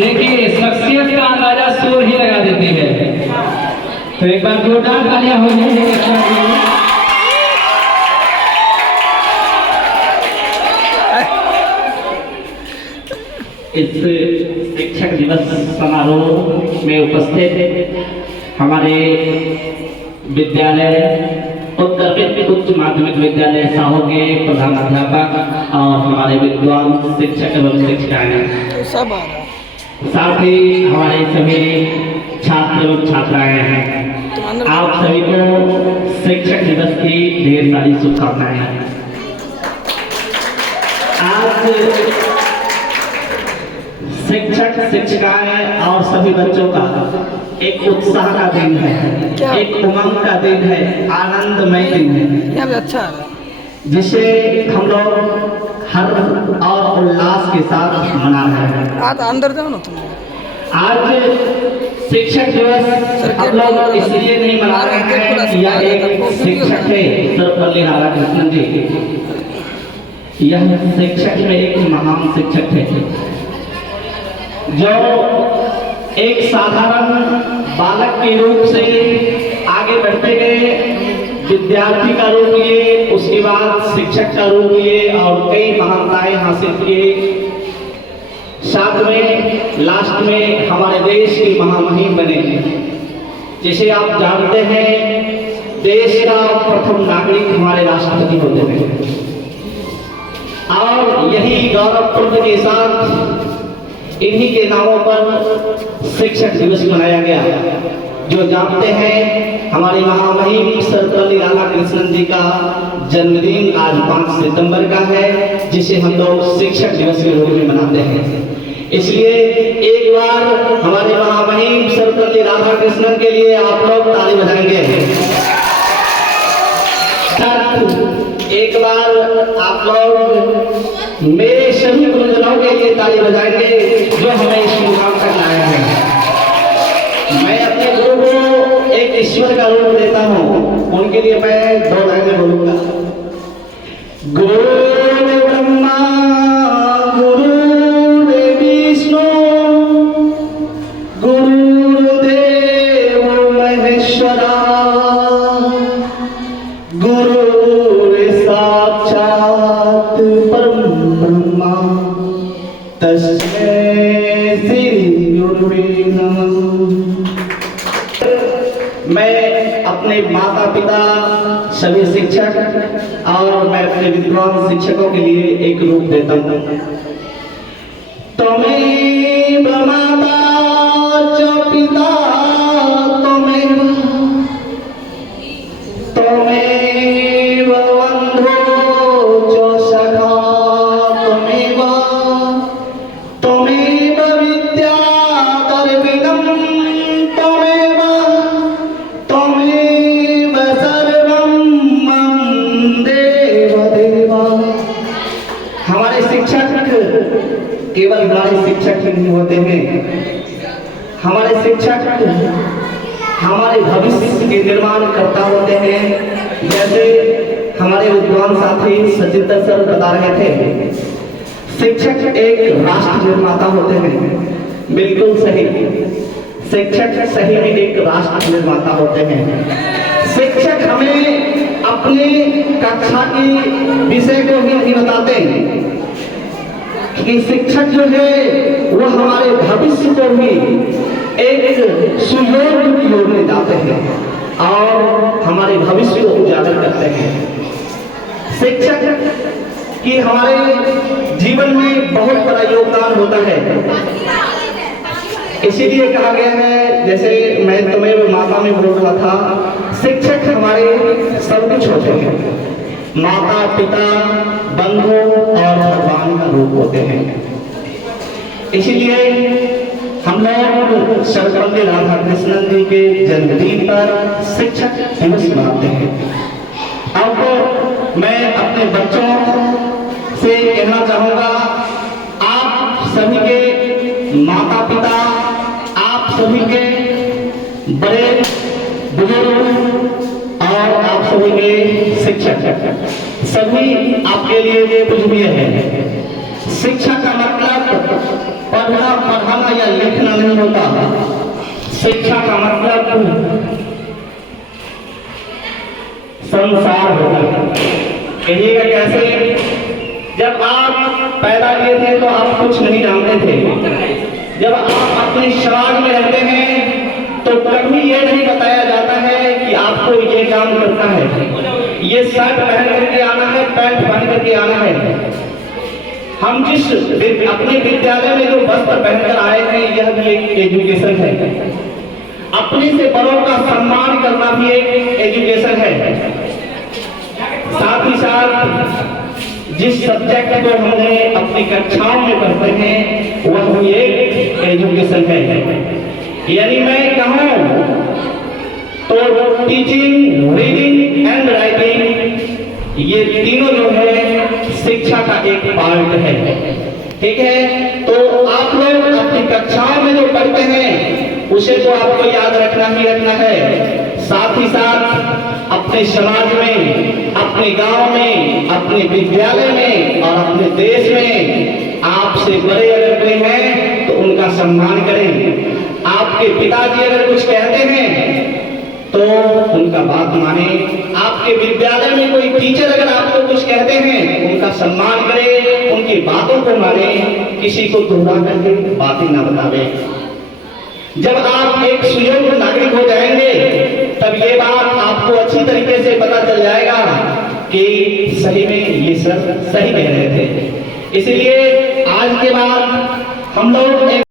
देखिए शख्सियत का अंदाजा शोर ही लगा देती है। तो एक बार जोरदार तालियां हो जाए। इस शिक्षक दिवस समारोह में उपस्थित हमारे विद्यालय उत्तर उच्च माध्यमिक विद्यालय साहो के प्रधानाध्यापक और हमारे विद्वान शिक्षक एवं शिक्षिकाएं, साथ ही हमारे सभी छात्र एवं छात्राएं हैं। आप सभी को शिक्षक दिवस की ढेर सारी शुभकामनाएं। आज शिक्षक शिक्षिकाएं और सभी बच्चों का एक उत्साह का दिन है, एक उमंग का दिन है, आनंदमय दिन है, अच्छा जिसे हम लोग हर और उल्लास के साथ मना रहे हैं। आज अंदर जाओ ना तुम। आज शिक्षक दिवस हम लोग इसलिए नहीं मना रहे हैं कि यह एक शिक्षक है सर्वपल्ली राधाकृष्णन जी, यह शिक्षक में एक महान शिक्षक है जो एक साधारण बालक के रूप से आगे बढ़ते गए, विद्यार्थी का रूप लिए, उसके बाद शिक्षक का रूप लिए और कई महानताएं हासिल किए। साथ में लास्ट में हमारे देश की महामहिम बने। जिसे आप जानते हैं, देश का प्रथम नागरिक हमारे राष्ट्रपति होते हैं और यही गौरवपूर्ण के साथ इन्हीं के नामों पर शिक्षक दिवस मनाया गया। जो जानते हैं, हमारी महामहिम सर्वपल्ली राधाकृष्णन जी का जन्मदिन आज 5 सितंबर का है, जिसे हम लोग शिक्षक दिवस के रूप में मनाते हैं। इसलिए एक बार हमारे महामहिम सर्वपल्ली राधाकृष्णन के लिए आप लोग ताली बजाएंगे। एक बार आप लोग मेरे सभी गुरुजनों के लिए ताली बजाएंगे जो हमें इस मुकाम तक लाए हैं। मैं अपने गुरु को एक ईश्वर का रूप देता हूँ, उनके लिए मैं 2 लाइनें बोलूंगा। गुरु ब्रह्मा गुरु विष्णु गुरुदेव महेश्वरा गुरु साक्षात परम ब्रह्मा तस्मै श्री गुरुवे नमः। मैं अपने माता पिता, सभी शिक्षक और मैं अपने विद्वान शिक्षकों के लिए एक रूप देता हूँ। त्वमेव माता च पिता त्वमेव बन्धो च सखा त्वमेव विद्या द्रविणं त्वमेव सर्वं मम देव देवा। हमारे शिक्षक केवल हमारे शिक्षक ही नहीं होते हैं, हमारे शिक्षक हमारे भविष्य के निर्माण करता होते हैं। जैसे हमारे विद्वान साथी सचिंदर सर बता रहे थे, शिक्षक एक राष्ट्र निर्माता होते हैं। बिल्कुल सही, शिक्षक सही में एक राष्ट्र निर्माता होते हैं। शिक्षक हमें अपने कक्षा की विषय को ही नहीं बताते कि शिक्षक जो है वो हमारे भविष्य को भी एक सुयोग्य की ओर ले जाते हैं और हमारे भविष्य को उजागर करते हैं। शिक्षक की हमारे जीवन में बहुत बड़ा योगदान होता है। इसीलिए कहा गया है, जैसे मैं तुम्हें माता में बोल रहा था, शिक्षक हमारे सब कुछ होते हैं। माता पिता बंधु और भगवान का रूप होते हैं। इसीलिए हम लोग सर्वपल्ली राधाकृष्णन जी के जन्मदिन पर शिक्षक दिवस मनाते हैं। अब मैं अपने बच्चों से कहना चाहूँगा, आप सभी के माता पिता, आप सभी के बड़े बुजुर्ग और आप सभी के शिक्षक, सभी आपके लिए पूजनीय है। शिक्षा का मतलब पढ़ना पढ़ाना या लिखना नहीं होता। शिक्षा का मतलब संसार होता है। कहिएगा कैसे? जब आप पैदा किए थे तो आप कुछ नहीं जानते थे। जब आप अपने समाज में रहते हैं तो कभी ये नहीं बताया जाता है कि आपको ये काम करना है, ये शर्ट पहन करके आना है, पैंट पहन करके आना है। हम जिस अपने विद्यालय में जो वस्त्र पहनकर आए हैं, यह भी एक एजुकेशन है। अपने से बड़ों का सम्मान करना भी एक एजुकेशन है। साथ ही साथ जिस सब्जेक्ट को हमने अपनी कक्षाओं में पढ़ते हैं वह भी एक एजुकेशन है। यानी मैं कहूँ तो टीचिंग, रीडिंग एंड राइटिंग, ये तीनों जो है शिक्षा का एक पार्ट है। ठीक है, तो आप लोग अपनी कक्षाओं में जो पढ़ते हैं उसे तो आपको याद रखना ही रखना है। साथ ही साथ अपने समाज में, अपने गांव में, अपने विद्यालय में और अपने देश में आपसे बड़े अगर कोई हैं तो उनका सम्मान करें। आपके पिताजी अगर कुछ कहते हैं तो उनका बात माने। आपके विद्यालय में कोई टीचर अगर आपको कुछ कहते हैं उनका सम्मान करें, उनकी बातों को माने, किसी को दोहरा करके बातें न बतावे। जब आप एक सुयोग्य नागरिक हो जाएंगे तब ये बात आपको अच्छी तरीके से पता चल जाएगा कि सही में ये सर सही कह रहे थे। इसलिए आज के बाद हम लोग